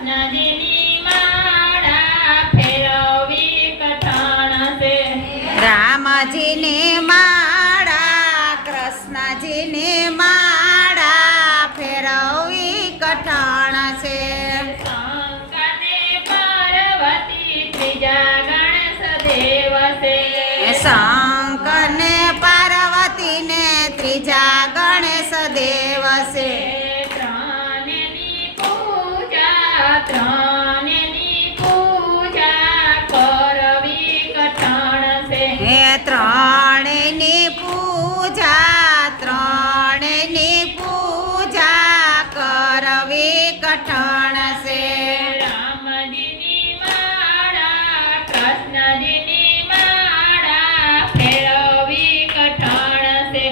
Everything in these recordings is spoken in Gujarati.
કૃષ્ણજીની માળા ફેરવવી કઠણ છે. રામજીની માળા કૃષ્ણજીની માળા ફેરવવી કઠણ છે. શંકરને પાર્વતી ત્રીજા ગણેશ દેવ છે. શંકરને પાર્વતીને ત્રીજા ગણેશ દેવ છે. ત્રણેયની પૂજા કરવી કઠણ છે. રામજીની માળા કૃષ્ણજીની માળા ફેરવવી કઠણ છે.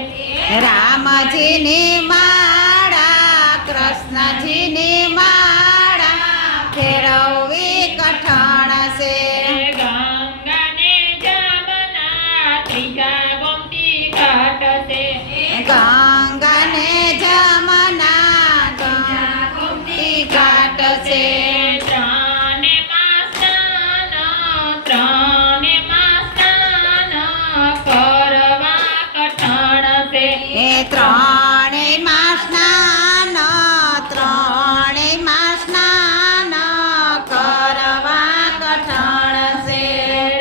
રામજીની માળા કૃષ્ણજીની માળા ફેરવવી કઠણ છે. ગંગાને જમના ત્રીજા ગોમતી ઘાટ છે. ગંગાને જમના ગોમતી ઘાટ છે. ત્રણેયમાં સ્નાન કરવા કઠણ છે. ત્રણેયમાં સ્નાન કરવા કઠણ છે.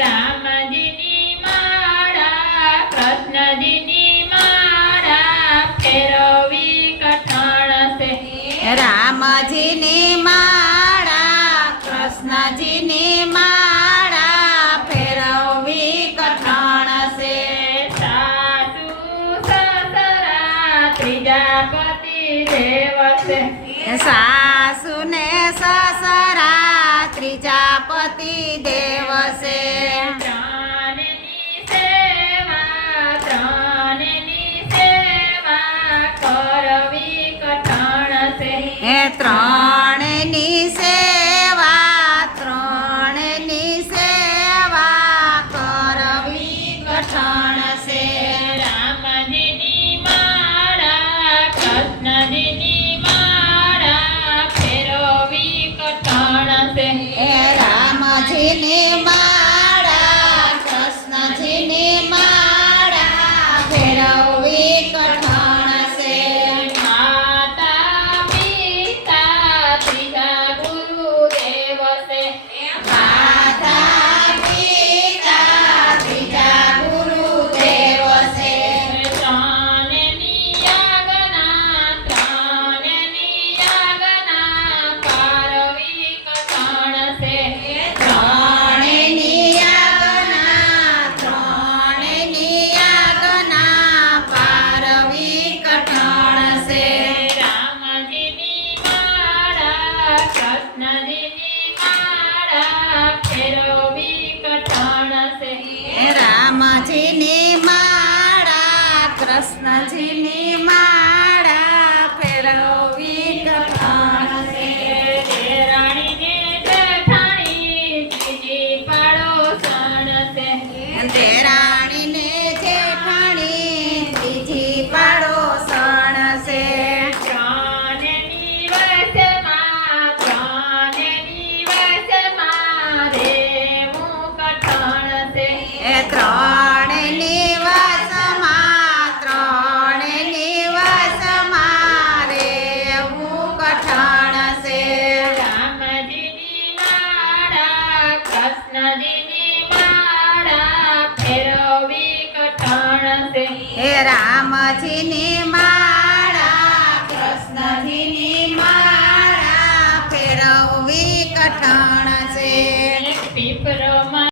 રામજીની માળા કૃષ્ણજીની માળા ફેરવવી કઠણ છે. રામજીની માળા કૃષ્ણજીની માળા ફેરવવી કઠણ છે. સાસુ સસરા ત્રીજા પતિ દેવ છે. સાસુ ને સસરા ત્રીજા પતિ દેવ છે. ત્રણેયની સેવા કરવી કઠણ છે. ત્રણેયની સેવા કરવી કઠણ છે. રામજીની માળા કૃષ્ણજીની માળા ફેરવવી કઠણ છે. રામજીની માળા કૃષ્ણજીની માળા ફેરવવી કઠણ છે. માતા પિતા ત્રીજા ગુરુદેવ છે. માતા પિતા ત્રીજા ગુરુદેવ છે. ત્રણેયની યાજ્ઞા પારવી કઠણ છે. ત્રણેયની યાજ્ઞા પારવી કઠણ છે. રામજીની માળા કૃષ્ણજીની માળા ફેરવવી કઠણ છે. રામજીની માળા કૃષ્ણજીની માળા ફેરવવી કઠણ છે. દેરાણીને જેઠાણી ત્રીજી પાડોશણ છે. દેરાણીને જેઠાણી ત્રીજી પાડોશણ છે. ત્રણેયની વચમાં રેવું કઠણ છે. ત્રણેયની વચમાં રહેવું કઠણ છે. રામજીની માળા કૃષ્ણજીની માળા ફેરવવી કઠણ છે. રામજીની માળા કૃષ્ણજીની માળા ફેરવવી કઠણ છે. પીપરો